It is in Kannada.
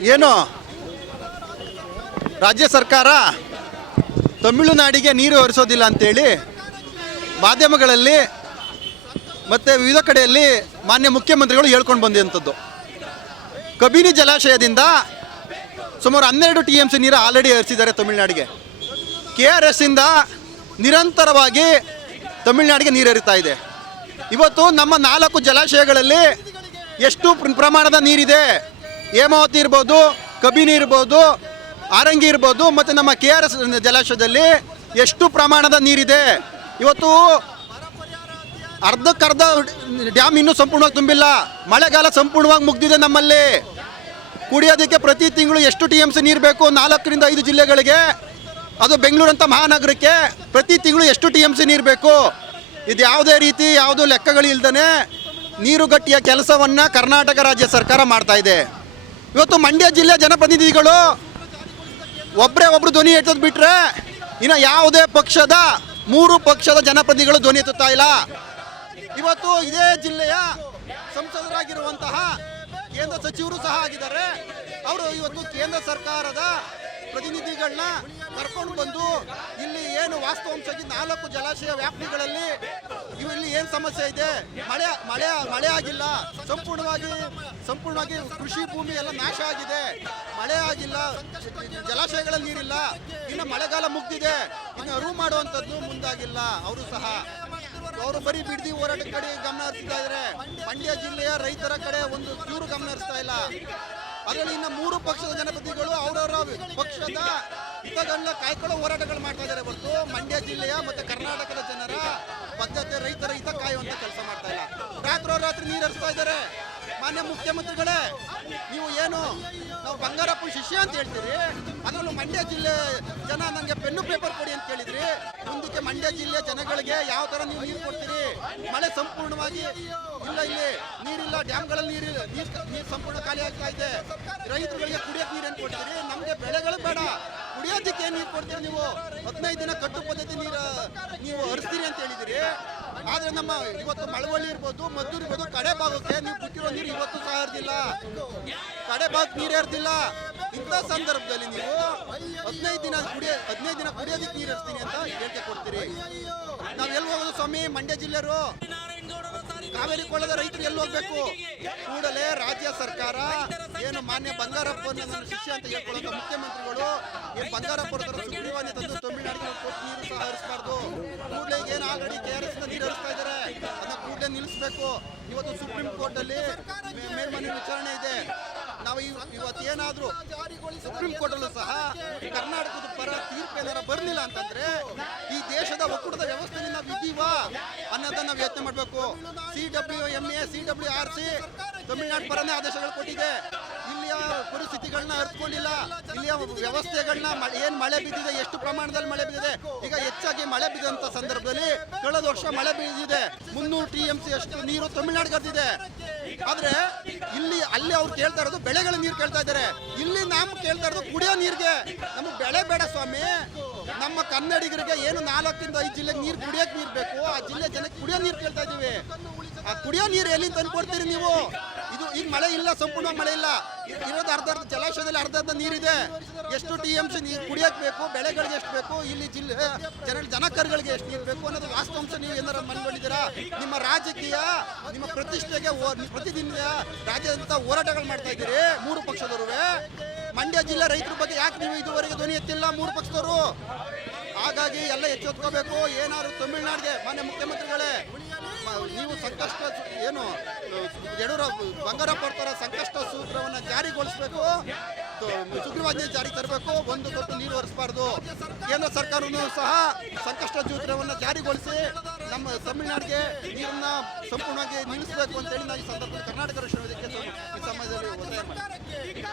ಏನು ರಾಜ್ಯ ಸರ್ಕಾರ ತಮಿಳುನಾಡಿಗೆ ನೀರು ಹರಿಸೋದಿಲ್ಲ ಅಂತೇಳಿ ಮಾಧ್ಯಮಗಳಲ್ಲಿ ಮತ್ತು ವಿವಿಧ ಕಡೆಯಲ್ಲಿ ಮಾನ್ಯ ಮುಖ್ಯಮಂತ್ರಿಗಳು ಹೇಳ್ಕೊಂಡು ಬಂದಂಥದ್ದು. ಕಬಿನಿ ಜಲಾಶಯದಿಂದ ಸುಮಾರು 12 TMC ನೀರು ಆಲ್ರೆಡಿ ಹರಿಸಿದ್ದಾರೆ ತಮಿಳುನಾಡಿಗೆ. KRS ಇಂದ ನಿರಂತರವಾಗಿ ತಮಿಳುನಾಡಿಗೆ ನೀರು ಹರಿತಾ ಇದೆ. ಇವತ್ತು ನಮ್ಮ 4 ಜಲಾಶಯಗಳಲ್ಲಿ ಎಷ್ಟು ಪ್ರಮಾಣದ ನೀರಿದೆ, ಹೇಮಾವತಿ ಇರ್ಬೋದು, ಕಬಿನಿ ಇರ್ಬೋದು, ಆರಂಗಿ ಇರ್ಬೋದು, ಮತ್ತು ನಮ್ಮ KRS ಜಲಾಶಯದಲ್ಲಿ ಎಷ್ಟು ಪ್ರಮಾಣದ ನೀರಿದೆ. ಇವತ್ತು ಅರ್ಧಕ್ಕರ್ಧ ಡ್ಯಾಮ್ ಇನ್ನೂ ಸಂಪೂರ್ಣವಾಗಿ ತುಂಬಿಲ್ಲ. ಮಳೆಗಾಲ ಸಂಪೂರ್ಣವಾಗಿ ಮುಗ್ದಿದೆ. ನಮ್ಮಲ್ಲಿ ಕುಡಿಯೋದಕ್ಕೆ ಪ್ರತಿ ತಿಂಗಳು ಎಷ್ಟು TMC ನೀರು ಬೇಕು? 4 ರಿಂದ 5 ಜಿಲ್ಲೆಗಳಿಗೆ, ಅದು ಬೆಂಗಳೂರಂಥ ಮಹಾನಗರಕ್ಕೆ ಪ್ರತಿ ತಿಂಗಳು ಎಷ್ಟು TMC ನೀರು ಬೇಕು? ಇದು ಯಾವುದೇ ರೀತಿ ಯಾವುದೋ ಲೆಕ್ಕಗಳಿಲ್ದೇ ನೀರುಗಟ್ಟಿಯ ಕೆಲಸವನ್ನು ಕರ್ನಾಟಕ ರಾಜ್ಯ ಸರ್ಕಾರ ಮಾಡ್ತಾ ಇದೆ. ಇವತ್ತು ಮಂಡ್ಯ ಜಿಲ್ಲೆ ಜನಪ್ರತಿನಿಧಿಗಳು ಒಬ್ಬರು ಧ್ವನಿ ಎತ್ತೋದು ಬಿಟ್ಟರೆ ಇನ್ನು ಯಾವುದೇ ಪಕ್ಷದ 3 ಪಕ್ಷದ ಜನಪ್ರತಿನಿಧಿಗಳು ಧ್ವನಿ ಎತ್ತುತ್ತಾ ಇಲ್ಲ. ಇವತ್ತು ಇದೇ ಜಿಲ್ಲೆಯ ಸಂಸದರಾಗಿರುವಂತಹ ಕೇಂದ್ರ ಸಚಿವರು ಸಹ ಆಗಿದ್ದಾರೆ. ಅವರು ಇವತ್ತು ಕೇಂದ್ರ ಸರ್ಕಾರದ ಪ್ರತಿನಿಧಿಗಳನ್ನ ಕರ್ಕೊಂಡು ಬಂದು ಇಲ್ಲಿ ಏನು ವಾಸ್ತವಾಂಶವಾಗಿ 4 ಜಲಾಶಯ ವ್ಯಾಪ್ತಿಗಳಲ್ಲಿ ಇಲ್ಲಿ ಏನು ಸಮಸ್ಯೆ ಇದೆ, ಮಳೆ ಆಗಿಲ್ಲ, ಸಂಪೂರ್ಣವಾಗಿ ಕೃಷಿ ಭೂಮಿ ಎಲ್ಲ ನಾಶ ಆಗಿದೆ, ಮಳೆ ಆಗಿಲ್ಲ, ಜಲಾಶಯಗಳಲ್ಲಿ ನೀರಿಲ್ಲ, ಇನ್ನು ಮಳೆಗಾಲ ಮುಗ್ದಿದೆ, ಇನ್ನು ಅರಿವು ಮಾಡುವಂಥದ್ದು ಮುಂದಾಗಿಲ್ಲ. ಅವರು ಬರೀ ಬಿಡದಿ ಹೋರಾಟ ಕಡೆ ಗಮನ ಹರಿಸ್ತಾ ಇದ್ದಾರೆ. ಮಂಡ್ಯ ಜಿಲ್ಲೆಯ ರೈತರ ಕಡೆ ಒಂದು ಚೂರು ಗಮನ ಹರಿಸ್ತಾ ಇಲ್ಲ. ಅದರಲ್ಲಿ ಇನ್ನು 3 ಪಕ್ಷದ ಜನಪ್ರತಿನಿಧಿಗಳು ಅವರವರ ಪಕ್ಷದ ಹಿತಗಳನ್ನ ಕಾಯ್ಕೊಳ್ಳೋ ಹೋರಾಟಗಳು ಮಾಡ್ತಾ ಇದ್ದಾರೆ ಹೊರತು ಮಂಡ್ಯ ಜಿಲ್ಲೆಯ ಮತ್ತು ಕರ್ನಾಟಕದ ಜನರ ಬದ್ಧತೆ, ರೈತರ ಹಿತ ಕಾಯುವಂಥ ಕೆಲಸ ಮಾಡ್ತಾ ಇಲ್ಲ. ರಾತ್ರೋರಾತ್ರಿ ನೀರು ಹರಿಸ್ತಾ ಇದ್ದಾರೆ. ಮಾನ್ಯ ಮುಖ್ಯಮಂತ್ರಿಗಳೇ, ನೀವು ಏನು ನಾವು ಬಂಗಾರಪ್ಪನ ಶಿಷ್ಯ ಅಂತ ಹೇಳ್ತೀರಿ, ಅದರಲ್ಲೂ ಮಂಡ್ಯ ಜಿಲ್ಲೆ ಜನ ನನಗೆ ಪೆನ್ನು ಪೇಪರ್ ಕೊಡಿ ಅಂತ ಕೇಳಿದ್ರಿ. ಮುಂದಕ್ಕೆ ಮಂಡ್ಯ ಜಿಲ್ಲೆ ಜನಗಳಿಗೆ ಯಾವ ಥರ ನೀವು ನೀರು ಕೊಡ್ತೀರಿ? ಮಳೆ ಸಂಪೂರ್ಣವಾಗಿ ಇಲ್ಲ, ಇಲ್ಲಿ ನೀರಿಲ್ಲ, ಡ್ಯಾಮ್ಗಳಲ್ಲಿ ನೀರು ಸಂಪೂರ್ಣ ಖಾಲಿ ಆಗ್ತಾ ಇದೆ. ರೈತರುಗಳಿಗೆ ಕುಡಿಯೋಕೆ ನೀರು ಏನು ಕೊಡ್ತೀರಿ? ನಮಗೆ ಬೆಳೆಗಳು ಬೇಡ, ಕುಡಿಯೋದಕ್ಕೆ ನೀರು ಕೊಡ್ತೀರಿ. ನೀವು 15 ದಿನ ಕಟ್ಟು ಪದ್ಧತಿ ನೀರು ನೀವು ಹರಿಸ್ತೀರಿ ಅಂತ ಹೇಳಿದಿರಿ. ಆದರೆ ನಮ್ಮ ಇವತ್ತು ಮಳವಳ್ಳಿ ಇರ್ಬೋದು, ಮದ್ದೂರು ಇರ್ಬೋದು, ಕಡೆ ಭಾಗಕ್ಕೆ ನೀವು ಬಿಟ್ಟಿರೋ ನೀರು ಇವತ್ತು ಸಹ ಹರಿದಿಲ್ಲ. ಕಡೆ ಭಾಗಕ್ಕೆ ನೀರು ಹರಿದಿಲ್ಲ. ಇಂಥ ಸಂದರ್ಭದಲ್ಲಿ ನೀವು 15 ದಿನ ಕುಡಿಯೋದಕ್ಕೆ ನೀರು ಹರಿಸ್ತೀನಿ ಅಂತ ಹೇಳಿಕೆ ಕೊಡ್ತೀರಿ. ನಾವು ಎಲ್ಲಿ ಹೋಗೋದು ಸ್ವಾಮಿ? ಮಂಡ್ಯ ಜಿಲ್ಲೆಯವರು ಕಾವೇರಿ ಕೊಳ್ಳದ ರೈತರು ಎಲ್ಲಿ ಹೋಗ್ಬೇಕು? ಕೂಡಲೇ ರಾಜ್ಯ ಸರ್ಕಾರ ಏನು ಮಾನ್ಯ ಬಂಗಾರಪ್ಪನ ನನ್ನ ಶಿಷ್ಯ ಅಂತ ಹೇಳ್ಕೊಳ್ಳೋ ಮುಖ್ಯಮಂತ್ರಿಗಳು ಏನು ಬಂಗಾರಪ್ಪರ ಥರ ಸುಗ್ರೀವಾಜ್ಞೆ ತಂದು ತಮಿಳುನಾಡಿಗೆ ಕೊಟ್ಟು ನೀರು ಸಹ ಹರಿಸಬಾರ್ದು. ಕೂಡಲೇ ಏನು ಆಲ್ರೆಡಿ KRS ನೀರು ಹರಿಸ್ತಾ ಇದ್ದಾರೆ, ಅದನ್ನ ಕೂಡಲೇ ನಿಲ್ಲಿಸಬೇಕು. ಇವತ್ತು ಸುಪ್ರೀಂ ಕೋರ್ಟಲ್ಲಿ ಮೇಲ್ಮನವಿ ವಿಚಾರಣೆ ಇದೆ. ನಾವು ಇವತ್ತೇನಾದರೂ ಸುಪ್ರೀಂ ಕೋರ್ಟಲ್ಲೂ ಸಹ ಕರ್ನಾಟಕದ ಪರ ತೀರ್ಪು ಏನಾರ ಬರಲಿಲ್ಲ ಅಂತಂದ್ರೆ ಈ ದೇಶದ ಒಕ್ಕೂಟದ ವ್ಯವಸ್ಥೆಯಲ್ಲಿ ನಾವು ಇದ್ದೀವಾ ಅನ್ನೋದನ್ನ ನಾವು ಯೋಚನೆ ಮಾಡಬೇಕು. CWMA, CWRC ತಮಿಳುನಾಡು ಪರನೇ ಆದೇಶಗಳು ಕೊಟ್ಟಿದೆ. ಇಲ್ಲಿಯ ಪರಿಸ್ಥಿತಿಗಳನ್ನ ಅರ್ಥಕೊಂಡಿಲ್ಲ, ಇಲ್ಲಿಯ ವ್ಯವಸ್ಥೆಗಳನ್ನ ಏನು ಮಳೆ ಬಿದ್ದಿದೆ, ಎಷ್ಟು ಪ್ರಮಾಣದಲ್ಲಿ ಮಳೆ ಬಿದ್ದಿದೆ. ಈಗ ಹೆಚ್ಚಾಗಿ ಮಳೆ ಬಿದ್ದಂಥ ಸಂದರ್ಭದಲ್ಲಿ ಕಳೆದ ವರ್ಷ ಮಳೆ ಬಿದ್ದಿದೆ 300 TMC ಅಷ್ಟು ನೀರು ತಮಿಳುನಾಡಿಗೆ ಹರಿದಿದೆ. ಆದರೆ ಅಲ್ಲಿ ಅವ್ರು ಕೇಳ್ತಾ ಇರೋದು ಬೆಳೆಗಳ ನೀರು ಕೇಳ್ತಾ ಇದ್ದಾರೆ. ಇಲ್ಲಿ ನಾವು ಕೇಳ್ತಾ ಇರೋದು ಕುಡಿಯೋ ನೀರಿಗೆ. ನಮಗೆ ಬೆಳೆ ಬೇಡ ಸ್ವಾಮಿ. ನಮ್ಮ ಕನ್ನಡಿಗರಿಗೆ ಏನು 4 ರಿಂದ 5 ಜಿಲ್ಲೆಗೆ ನೀರು ಕುಡಿಯೋಕೆ ನೀರು ಬೇಕು. ಆ ಜಿಲ್ಲೆ ಜನಕ್ಕೆ ಕುಡಿಯೋ ನೀರು ಕೇಳ್ತಾ ಇದ್ದೀವಿ. ಆ ಕುಡಿಯೋ ನೀರು ಎಲ್ಲಿಂದ ತಂದು ಕೊಡ್ತೀರಿ ನೀವು? ಈಗ ಮಳೆ ಇಲ್ಲ, ಸಂಪೂರ್ಣವಾಗಿ ಮಳೆ ಇಲ್ಲ. ಇರೋದು ಅರ್ಧ ಜಲಾಶಯದಲ್ಲಿ ಅರ್ಧ ನೀರಿದೆ. ಎಷ್ಟು TMC ನೀರು ಕುಡಿಯೋಕೆ ಬೇಕು, ಬೆಳೆಗಳಿಗೆ ಎಷ್ಟು ಬೇಕು, ಇಲ್ಲಿ ಜಿಲ್ಲೆ ಜನಕರುಗಳಿಗೆ ಎಷ್ಟು ನೀರು ಬೇಕು ಅನ್ನೋದು ವಾಸ್ತವಾಂಶ ನೀವು ಏನಾರು ಮನಗೊಂಡಿದ್ದೀರಾ? ನಿಮ್ಮ ರಾಜಕೀಯ, ನಿಮ್ಮ ಪ್ರತಿಷ್ಠೆಗೆ ಪ್ರತಿದಿನ ರಾಜ್ಯದಂತ ಹೋರಾಟಗಳು ಮಾಡ್ತಾ ಇದ್ದೀರಿ 3 ಪಕ್ಷದವರು. ಮಂಡ್ಯ ಜಿಲ್ಲೆ ರೈತರ ಬಗ್ಗೆ ಯಾಕೆ ನೀವು ಇದುವರೆಗೆ ಧ್ವನಿ ಎತ್ತಿಲ್ಲ 3 ಪಕ್ಷದವರು? ಹಾಗಾಗಿ ಎಲ್ಲ ಎಚ್ಚೆತ್ಕೋಬೇಕು. ಏನಾದ್ರು ತಮಿಳುನಾಡಿಗೆ ಮಾನ್ಯ ಮುಖ್ಯಮಂತ್ರಿಗಳೇ, ನೀವು ಸಂಕಷ್ಟ ಏನು ಬಂಗಾರಪ್ಪ ಥರ ಸಂಕಷ್ಟ ಸೂತ್ರವನ್ನು ಜಾರಿಗೊಳಿಸಬೇಕು, ಸುಗ್ರೀವಾಜ್ಞೆ ಜಾರಿ ತರಬೇಕು. ಒಂದು ತೊಟ್ಟು ನೀರು ಹರಿಸಬಾರ್ದು. ಕೇಂದ್ರ ಸರ್ಕಾರವೂ ಸಹ ಸಂಕಷ್ಟ ಸೂತ್ರವನ್ನು ಜಾರಿಗೊಳಿಸಿ ನಮ್ಮ ತಮಿಳುನಾಡಿಗೆ ನೀರನ್ನ ಸಂಪೂರ್ಣವಾಗಿ ನಿಲ್ಲಿಸಬೇಕು ಅಂತೇಳಿ ನಾವು ಈ ಸಂದರ್ಭದಲ್ಲಿ ಕರ್ನಾಟಕ ರಾಷ್ಟ್ರ ವೇದಿಕೆ ಈ ಸಮಯದಲ್ಲಿ ಒತ್ತಾಯ ಮಾಡ್ತೀವಿ.